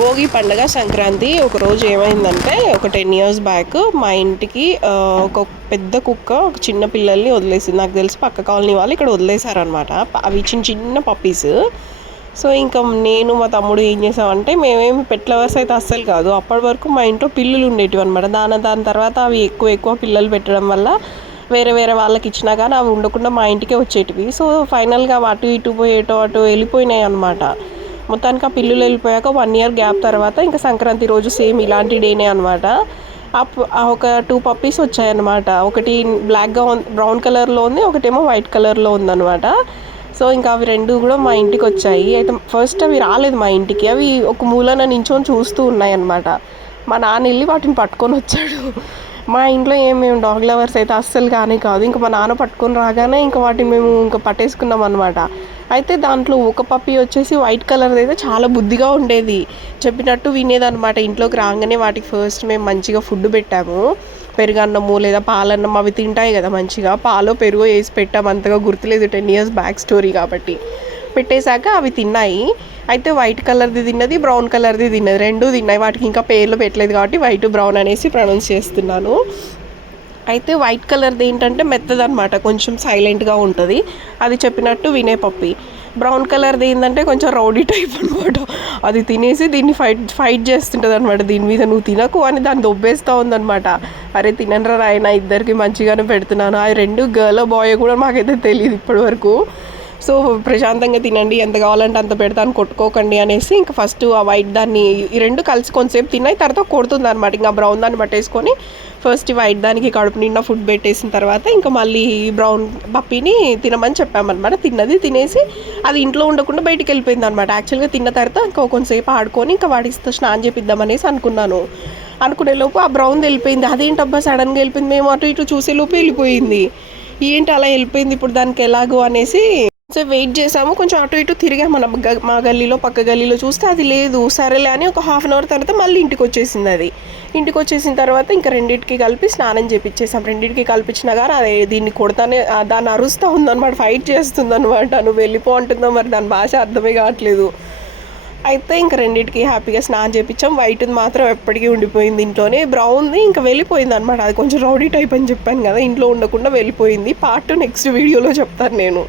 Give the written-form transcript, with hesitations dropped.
భోగి పండుగ సంక్రాంతి ఒకరోజు ఏమైందంటే ఒక 10 years బ్యాక్ మా ఇంటికి ఒక పెద్ద కుక్క ఒక చిన్న పిల్లల్ని వదిలేసింది. నాకు తెలిసి పక్క కాలనీ వాళ్ళు ఇక్కడ వదిలేశారనమాట. అవి చిన్న చిన్న పప్పీస్. సో ఇంకా నేను మా తమ్ముడు ఏం చేసామంటే, మేమేమి పెట్ లవర్స్ అయితే అస్సలు కాదు. అప్పటి వరకు మా ఇంట్లో పిల్లులు ఉండేటివి అనమాట. దాని తర్వాత అవి ఎక్కువ పిల్లలు పెట్టడం వల్ల వేరే వేరే వాళ్ళకి ఇచ్చినా కానీ అవి ఉండకుండా మా ఇంటికే వచ్చేటివి. సో ఫైనల్గా అటు ఇటు అటు వెళ్ళిపోయినాయి అనమాట. మొత్తానికి ఆ పిల్లులు వెళ్ళిపోయాక 1 year గ్యాప్ తర్వాత ఇంకా సంక్రాంతి రోజు సేమ్ ఇలాంటి డేనే అనమాట. ఒక 2 పప్పీస్ వచ్చాయన్నమాట. ఒకటి బ్లాక్గా బ్రౌన్ కలర్లో ఉంది, ఒకటేమో వైట్ కలర్లో ఉందన్నమాట. సో ఇంకా అవి 2 కూడా మా ఇంటికి వచ్చాయి. అయితే ఫస్ట్ అవి రాలేదు మా ఇంటికి. అవి ఒక మూలన నించొని చూస్తూ ఉన్నాయి అన్నమాట. మా నాన్న వెళ్ళి వాటిని పట్టుకొని వచ్చాడు. మా ఇంట్లో మేము డాగ్ లవర్స్ అయితే అస్సలు కానీ కాదు. ఇంకా మా నాన్న పట్టుకొని రాగానే ఇంకా వాటిని మేము ఇంకా పట్టేసుకున్నాం అనమాట. అయితే దాంట్లో ఒక పప్పి వచ్చేసి వైట్ కలర్ అయితే చాలా బుద్ధిగా ఉండేది, చెప్పినట్టు వినేదన్నమాట. ఇంట్లోకి రాగానే వాటికి ఫస్ట్ మేము మంచిగా ఫుడ్ పెట్టాము. పెరుగన్నము లేదా పాలన్నం అవి తింటాయి కదా మంచిగా. పాలు పెరుగు వేసి పెట్టాము, అంతగా గుర్తులేదు, 10 years బ్యాక్ స్టోరీ కాబట్టి. పెట్టేశాక అవి తిన్నాయి. అయితే వైట్ కలర్ది తిన్నది, బ్రౌన్ కలర్ది తిన్నది, 2 తిన్నాయి. వాటికి ఇంకా పేర్లు పెట్టలేదు కాబట్టి వైట్ బ్రౌన్ అనేసి ప్రొనౌన్స్ చేస్తున్నాను. అయితే వైట్ కలర్ది ఏంటంటే మెత్తదనమాట, కొంచెం సైలెంట్గా ఉంటుంది, అది చెప్పినట్టు వినే పప్పి. బ్రౌన్ కలర్ది ఏంటంటే కొంచెం రౌడీ టైప్ అనమాట. అది తినేసి దీన్ని ఫైట్ చేస్తుంటుంది అనమాట. దీని మీద నువ్వు తినకు అని దాన్ని దొబ్బేస్తూ ఉందనమాట. అరే తినరా నాయన, ఇద్దరికి మంచిగానే పెడుతున్నాను. ఆ 2 గర్ల్ బాయ్ కూడా మాకైతే తెలియదు ఇప్పటి వరకు. సో ప్రశాంతంగా తినండి, ఎంత కావాలంటే అంత పెడతాను, కొట్టుకోకండి అనేసి ఇంకా ఫస్ట్ ఆ వైట్ దాన్ని ఈ 2 కలిసి కొంతసేపు తిన్నాయి, తర్వాత కొడుతుంది అనమాట. ఇంకా బ్రౌన్ దాన్ని పట్టేసుకొని ఫస్ట్ వైట్ దానికి కడుపు నిండా ఫుడ్ పెట్టేసిన తర్వాత ఇంకా మళ్ళీ బ్రౌన్ పప్పీని తినమని చెప్పామన్నమాట. తినేసి అది ఇంట్లో ఉండకుండా బయటికి వెళ్ళిపోయింది అనమాట. యాక్చువల్గా తిన్న తర్వాత ఇంకా కొంతసేపు ఆడుకొని ఇంకా వాడితో స్నానం చేపిద్దామనేసి అనుకున్నాను. అనుకునే లోపు ఆ బ్రౌన్ వెళ్ళిపోయింది. అదేంటబ్బా సడన్గా వెళ్ళిపోయింది, మేము అటు ఇటు చూసే లోపు వెళ్ళిపోయింది. ఏంటి అలా వెళ్ళిపోయింది ఇప్పుడు దానికి ఎలాగో అనేసి సో వెయిట్ చేసాము. కొంచెం అటు ఇటు తిరిగాము మా గల్లీలో, పక్క గల్లీలో చూస్తే అది లేదు. సరేలే అని ఒక 1/2 hour తర్వాత మళ్ళీ ఇంటికి వచ్చేసింది. అది ఇంటికి వచ్చేసిన తర్వాత ఇంకా 2కి కలిపి స్నానం చేపించేసాం. 2కి కల్పించినా కానీ అది దీన్ని కొడతానే, దాన్ని అరుస్తూ ఉందన్నమాట, ఫైట్ చేస్తుంది అనమాట. నువ్వు వెళ్ళిపో అంటుందో మరి దాని భాష అర్థమే కావట్లేదు. అయితే ఇంకా 2కి హ్యాపీగా స్నానం చేయించాం. వైట్ది మాత్రం ఎప్పటికీ ఉండిపోయింది ఇంట్లోనే. బ్రౌన్ది ఇంకా వెళ్ళిపోయింది అనమాట. అది కొంచెం రౌడీ టైప్ అని చెప్పాను కదా, ఇంట్లో ఉండకుండా వెళ్ళిపోయింది. పార్ట్ నెక్స్ట్ వీడియోలో చెప్తాను నేను.